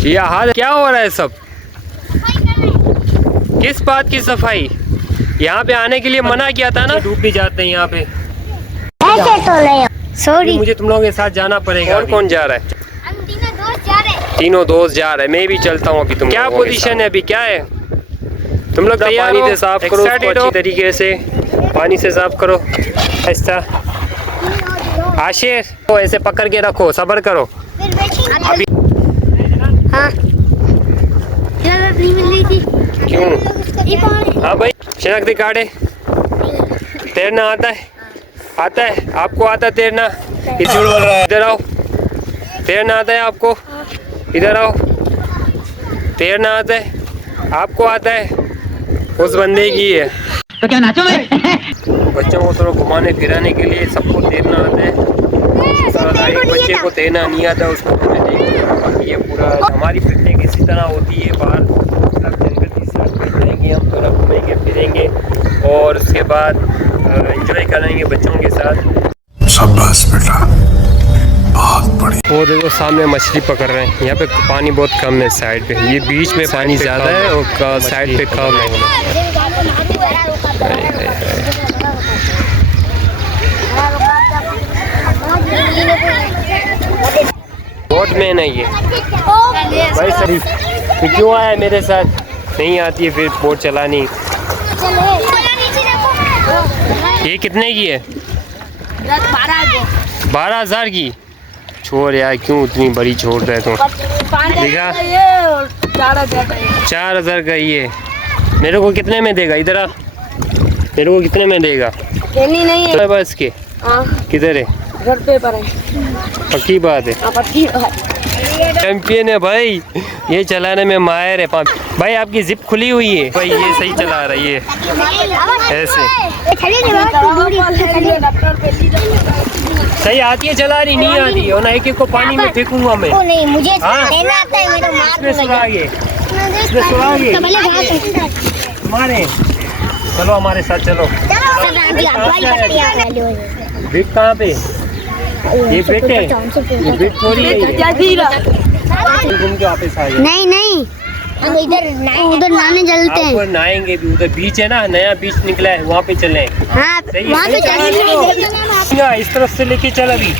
ये हाल क्या हो रहा है सब? किस बात की सफाई? यहाँ पे आने के लिए मना किया था ना। डूब भी जाते हैं यहाँ पे। सॉरी, मुझे तुम लोगों के साथ जाना पड़ेगा। कौन कौन जा रहा है? हम तीनों दोस्त जा रहे हैं। तीनों दोस्त जा रहे हैं। मैं भी चलता हूँ अभी। तुम क्या पोजीशन है अभी? क्या है? तुम लोग तैयार हो? साफ करो अच्छी तरीके से, पानी से साफ करो। ऐसा आशिर तो ऐसे पकड़ के रखो, सब्र करो। अभी हाँ, नहीं मिल रही थी। क्यों? हाँ भाई, शनाख्ती कार्ड है। तैरना आता है? आता है आपको? आता है तैरना? इधर आओ। तैरना आता है आपको? इधर आओ। तैरना आता है आपको? आता है? उस बंदे की है तो क्या नाचो मैं? बच्चों को थोड़ा घुमाने फिराने के लिए सबको तैरना आता है। एक बच्चे को तैरना नहीं आता, उसको बाकी ये पूरा हमारी पिकनिक इसी तरह होती है। बाहर मतलब जंगल की सड़क पर जाएंगे, हम थोड़ा घूमेंगे फिरेंगे और उसके बाद एंजॉय करेंगे बच्चों के साथ। शाबाश बेटा, बहुत बढ़िया। वो देखो सामने मछली पकड़ रहे हैं। यहाँ पे पानी बहुत कम है साइड पे। ये बीच में पानी ज़्यादा है और साइड पे कम है। बहुत मेन है ये भाई। सही तो क्यों आया मेरे साथ? नहीं आती है फिर बोट चलानी। ये कितने की है? 12,000 की। छोड़ यार, क्यों इतनी बड़ी छोड़ रहे तुम? देखा 4,000 का ये। मेरे को कितने में देगा? इधर आ। मेरे को कितने में देगा? नहीं है बस के किधर है? घर पे पर है। पक्की बात है। चैंपियन है भाई, ये चलाने में माहिर है। भाई आपकी जिप खुली हुई है भाई, ये सही चला रही है ऐसे। सही आती है चलानी? नहीं आती है ना। एक को पानी में फेंकूंगा मैं। नहीं, मुझे तुम्हारे चलो हमारे साथ चलो। बिट कहाँ पे? ये बिट है? ये बिट थोड़ी है। घूम के वापस आ जाए। नहीं, हम उधर नहाने चलते हैं। नहाएंगे भी। उधर बीच है ना, नया बीच निकला है, वहाँ पे चले। हाँ, वहाँ पे चलेंगे। इस तरफ से लेके चल अभी।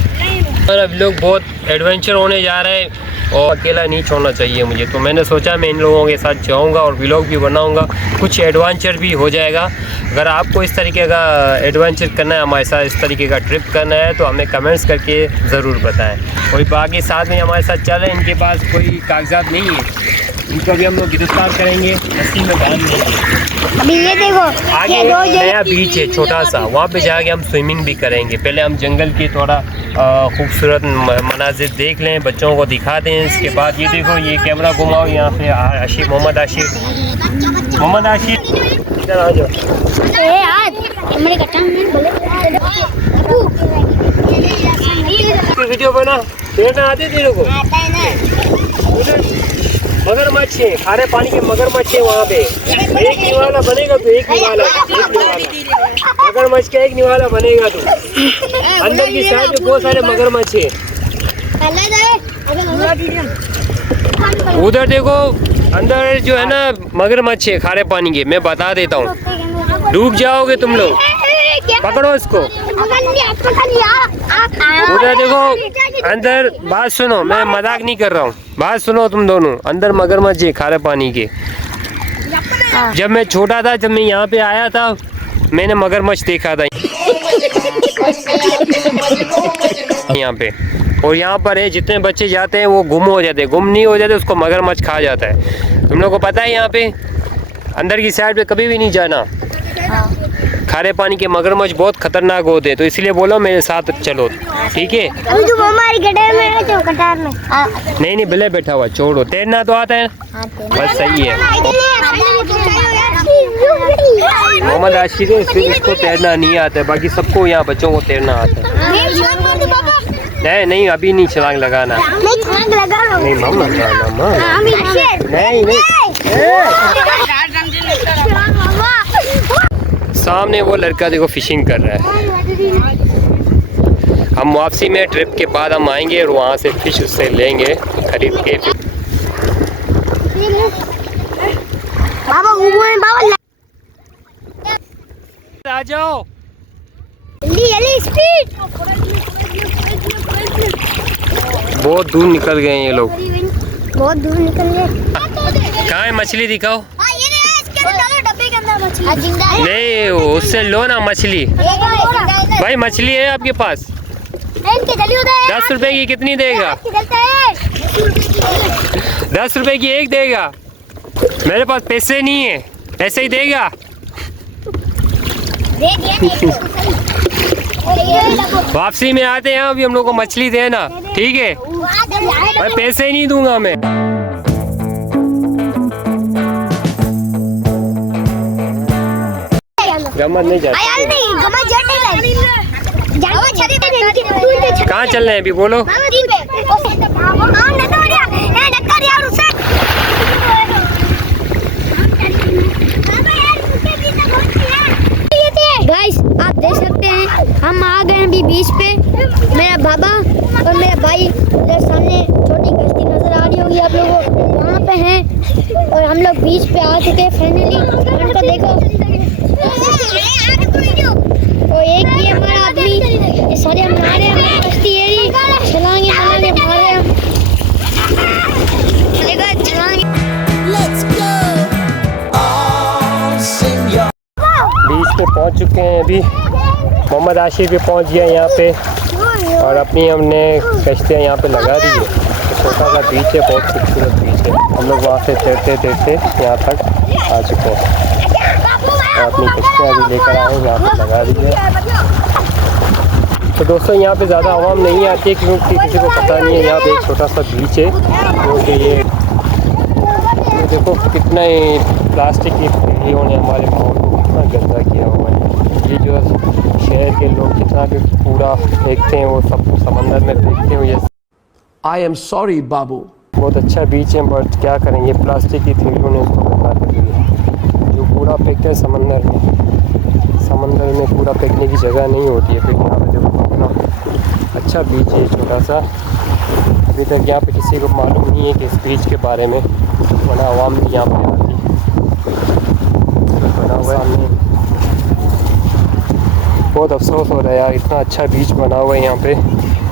और अब लोग बहुत एडवेंचर होने जा रहे हैं और अकेला नहीं छोड़ना चाहिए मुझे। तो मैंने सोचा मैं इन लोगों के साथ जाऊंगा और व्लॉग भी बनाऊंगा, कुछ एडवेंचर भी हो जाएगा। अगर आपको इस तरीके का एडवेंचर करना है, हमारे साथ इस तरीके का ट्रिप करना है, तो हमें कमेंट्स करके ज़रूर बताएं। कोई बाकी साथ में हमारे साथ चल रहे हैं, इनके पास कोई कागजात नहीं है, इनको भी हम लोग गिरफ्तार करेंगे, रस्सी में बांध देंगे। अभी ये देखो, आगे नया बीच है छोटा सा, वहाँ पे जाके हम स्विमिंग भी करेंगे। पहले हम जंगल के थोड़ा खूबसूरत मनाजिर देख लें, बच्चों को दिखा दें। इसके बाद ये देखो, ये कैमरा घुमाओ यहाँ पे। आशिफ, मोहम्मद आशिफ इधर आ जाओ। वीडियो बना। तैरना आते तेरे को? मगरमच्छ है, खारे पानी के मगरमच्छ है वहाँ पे। एक निवाला बनेगा तो एक निवाला मगरमच्छ का एक निवाला बनेगा तो। अंदर की साइड में बहुत सारे मगरमच्छ है। उधर देखो, अंदर जो है ना मगरमच्छ है खारे पानी के। मैं बता देता हूँ, डूब जाओगे तुम लोग। पकड़ो इसको। उधर देखो अंदर। बात सुनो, मैं मजाक नहीं कर रहा हूँ, बात सुनो तुम दोनों। अंदर मगरमच्छ है खारे पानी के। जब मैं छोटा था, जब मैं यहाँ पे आया था, मैंने मगरमच्छ देखा था यहाँ पे। और यहाँ पर है, जितने बच्चे जाते हैं वो गुम हो जाते हैं। गुम नहीं हो जाते, उसको मगरमच्छ खा जाता है। तुम लोग को पता है यहाँ पे अंदर की साइड पे कभी भी नहीं जाना। खारे पानी के मगरमच्छ बहुत खतरनाक होते हैं, तो इसलिए बोलो मेरे साथ चलो, ठीक है? नहीं भले बैठा हुआ, छोड़ो। तैरना तो आता है? बस सही है। मोहम्मद आशिफ है, सिर्फ इसको तैरना नहीं आता है, बाकी सबको यहाँ बच्चों को तैरना आता है। नहीं अभी नहीं छलांग लगाना। नहीं मामा, नहीं। सामने वो लड़का देखो फिशिंग कर रहा है। हम वापसी में ट्रिप के बाद हम आएंगे और वहाँ से फिश उससे लेंगे खरीद के। बाबा ऊपर बाबा आ जाओ। जल्दी स्पीड। बहुत दूर निकल गए हैं ये लोग। बहुत दूर निकल गए। कहाँ है मछली दिखाओ। डब्बे के अंदर मछली जिंदा है। नहीं उससे लो ना मछली। भाई मछली है आपके पास? 10 रुपए की कितनी देगा? 10 रुपए की एक देगा। मेरे पास पैसे नहीं है, ऐसे ही देगा। वापसी में आते हैं अभी हम लोग को मछली देना, ठीक है? भाई पैसे ही नहीं दूंगा मैं। गमत नहीं जाती। कहाँ चल रहे हैं अभी बोलो? गाइस आप देख सकते हैं हम आ गए अभी बीच पे। मेरा बाबा और मेरा भाई उधर सामने छोटी कश्ती नजर आ रही होगी आप लोगों को, वहाँ पे हैं और हम लोग बीच पे आ चुके हैं फाइनली। उनको देखो तो एक ही हमारा आदमी, ये सारे हम आ रहे हैं कश्ती एरी छलांगे मारेंगे मारे हम बीच पे पहुंच चुके हैं अभी। मोहम्मद आशिफ भी पहुंच गया यहाँ पे और अपनी हमने कश्तियाँ यहाँ पे लगा दी है। छोटा सा बीच है, बहुत खूबसूरत बीच है। हम लोग वहाँ से तैरते तैरते यहाँ तक आ चुके हैं और अपनी कश्तियाँ भी लेकर आए, यहाँ पे लगा दी है। तो दोस्तों यहाँ पे ज़्यादा आवाम नहीं आती है क्योंकि किसी को पता नहीं है यहाँ पे एक छोटा सा बीच है। क्योंकि ये देखो कितना ही प्लास्टिक की थैलियों ने हमारे माहौल को कितना गंदा किया हुआ है। ये जो शहर के लोग जितना भी कूड़ा फेंकते हैं वो सब समंदर में फेंकते हैं। ये आई एम सॉरी बाबू। बहुत अच्छा बीच है बट क्या करें, ये प्लास्टिक की थैलियों ने उसको गंदा कर दिया। जो कूड़ा फेंकते हैं समंदर में कूड़ा फेंकने की जगह नहीं होती है। फिर यहाँ पर देखो कितना अच्छा बीच है छोटा सा। अभी तक यहाँ पे किसी को मालूम नहीं है कि इस बीच के बारे में, वरना आवाम भी यहाँ पे आती बना हुआ है। बहुत अफसोस हो रहा है यार, इतना अच्छा बीच बना हुआ है यहाँ पे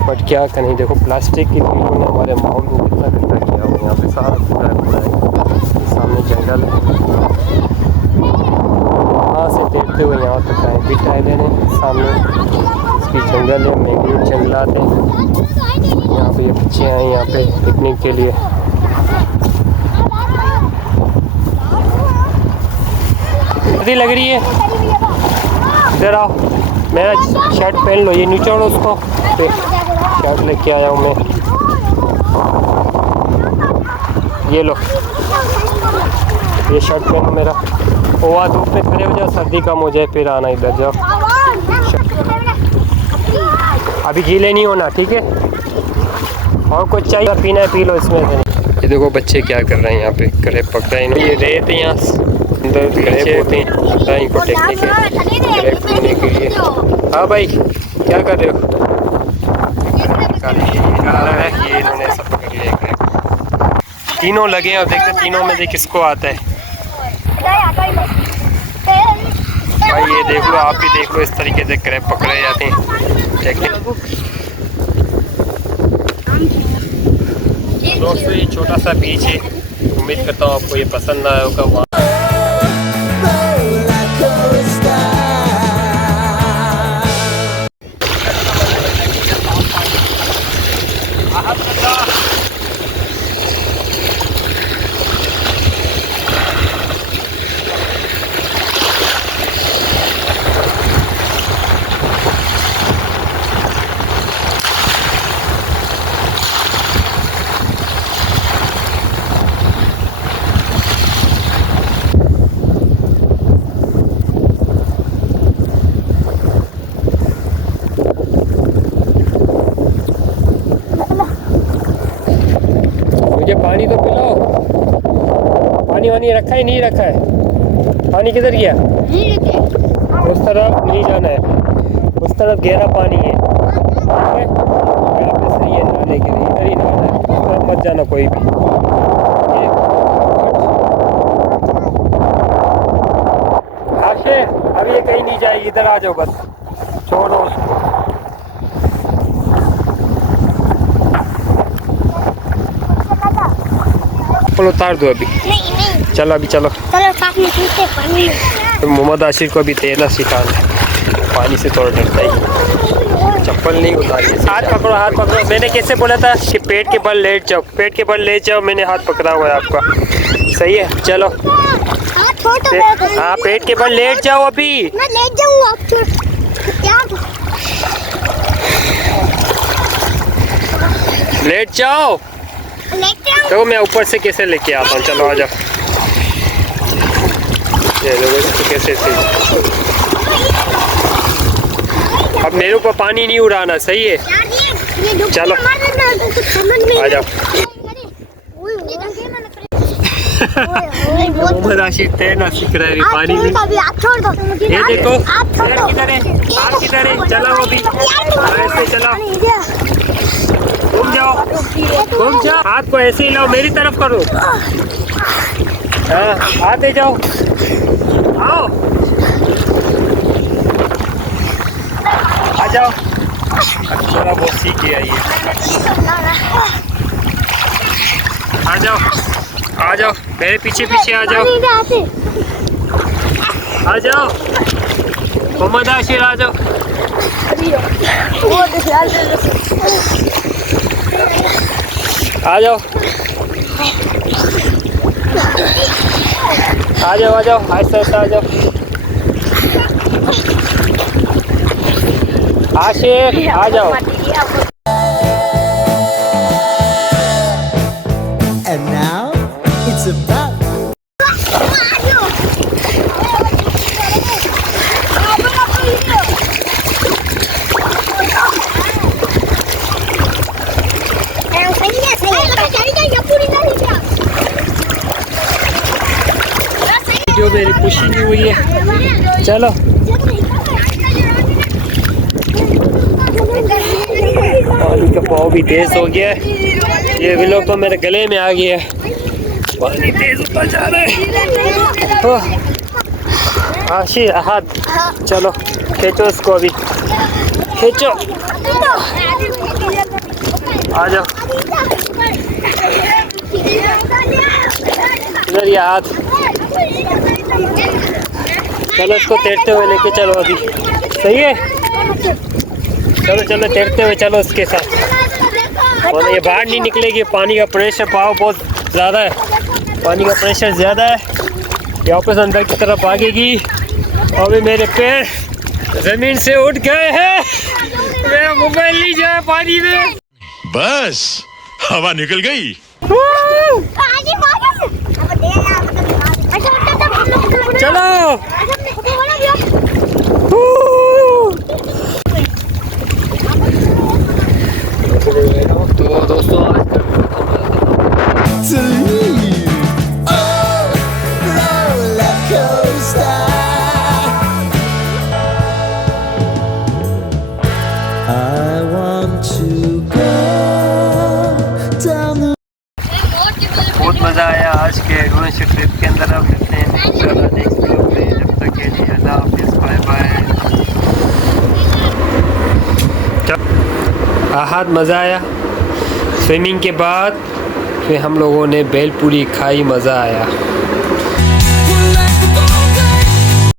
बट क्या करें। देखो प्लास्टिक की थैलियों ने हमारे माहौल को कितना गंदा किया हुआ है। यहाँ पे सारा कूड़ा है। सामने जंगल है, वहाँ से देखते हुए यहाँ तक आए। बिट आइलैंड है सामने, इसकी जंगल है, मैंग्रोव जंगलात हैं। यहाँ पे ये बच्चे आए यहाँ पे पिकनिक के लिए। सर्दी लग रही है, इधर आओ, मेरा शर्ट पहन लो, ये निचोड़ो उसको। शर्ट लेके आया हूँ मैं, ये लो, ये शर्ट पहनो मेरा। ओवा धूप में खड़े हो जाओ, सर्दी कम हो जाए फिर आना, इधर जाओ। अभी गीले नहीं होना, ठीक है? और कुछ चाहिए पीना है पी लो इसमें से। ये देखो बच्चे क्या कर रहे हैं यहाँ पे, करे पकड़ा इन्होंने। ये रेत है यहाँ अंदर, करे होते हैं इनको टेकने के, पीने के लिए। हाँ भाई क्या कर रहे हो? ये इन्होंने सब पकड़ लिया। तीनों लगे हैं और देखते तीनों में से किसको आता है। भाई ये देख लो, आप भी देख लो, इस तरीके से क्रैब पकड़े जाते हैं। दोस्तों ये छोटा सा बीच है, उम्मीद करता हूँ आपको ये पसंद आया होगा। पानी तो पिलाओ। पानी वानी रखा है नहीं रखा है? पानी किधर गया? उस तरफ नहीं जाना है, उस तरफ गहरा पानी है, यहाँ पे सही है नहाने के लिए, इधर ही नहाना है, उस तरफ मत जाना कोई भी। अब ये कहीं नहीं जाएगी, इधर आ जाओ बस, छोड़ो उसको। चलो उतार दो अभी। नहीं चलो अभी चलो। चलो साथ में कूदते पानी में। तो मोहम्मद आशिर को भी तैरना सिखाना, पानी से थोड़ा डरता ही। चप्पल नहीं उतारी। हाथ पकड़ो, हाथ पकड़ो। मैंने कैसे बोला था कि पेट के बल लेट जाओ, पेट के बल लेट जाओ। मैंने हाथ पकड़ा हुआ है आपका, सही है। चलो हाथ छोड़ दो। हाँ, पेट के बल लेट जाओ अभी। मैं लेट जाऊंगा आप छोड़ क्या लेट जाओ। लेट जाऊं। तो मैं ऊपर से कैसे लेके आता हूँ। चलो आ जाओ। ये लोगों कैसे से। अब मेरे ऊपर पानी नहीं उड़ाना, सही है। चलो आ जाओ। मोहम्मद आशिर तैरना सीख रहा है पानी में। आप छोड़ दो। ये देखो, आप छोड़ दो। किधर है, आप किधर है? चलाओ अभी, ऐसे चलाओ। घूम जाओ, घूम जाओ। हाथ को ऐसे ही लाओ, मेरी तरफ करो। हाँ, आते जाओ, आओ, आ जाओ। थोड़ा बहुत सीख गया ये। आ जाओ, आ जाओ, मेरे पीछे पीछे आ जाओ, आ जाओ। मोहम्मद आशिर आ जाओ। आ जाओ, आ जाओ, आ जाओ, आहिस्ता आहिस्ता आ जाओ। आशिर आ जाओ। And now it's about जो मेरी खुशी नहीं हुई है। चलो पानी का बहाव भी तेज हो गया है। ये विलोक तो मेरे गले में आ गया है, पानी तेज ऊपर जा रहा है। तो आशिर हाथ, चलो खींचो उसको, अभी खींचो। आ जाओ इधर, ये हाथ। चलो इसको तैरते हुए लेके चलो अभी, सही है। चलो चलो तैरते हुए चलो उसके साथ। और ये बाहर नहीं निकलेगी, पानी का प्रेशर बहाव बहुत ज़्यादा है, पानी का प्रेशर ज़्यादा है। ये वापस अंदर की तरफ भागेगी। अभी मेरे पैर ज़मीन से उठ गए हैं, मेरा मोबाइल नहीं जाए पानी में। बस हवा निकल गई। चलो तो दोस्तों आज to leave. Oh, roller coaster. I want to go down the बहुत मज़ा आया आज के एडवेंचर ट्रिप के अंदर। अब मिलते हैं इंशाल्लाह नेक्स्ट वीडियो में। जब तक के लिए अल्लाह हाफिज़, बाय बाय। आहत मज़ा आया। स्विमिंग के बाद फिर हम लोगों ने भेलपूरी खाई, मज़ा आया।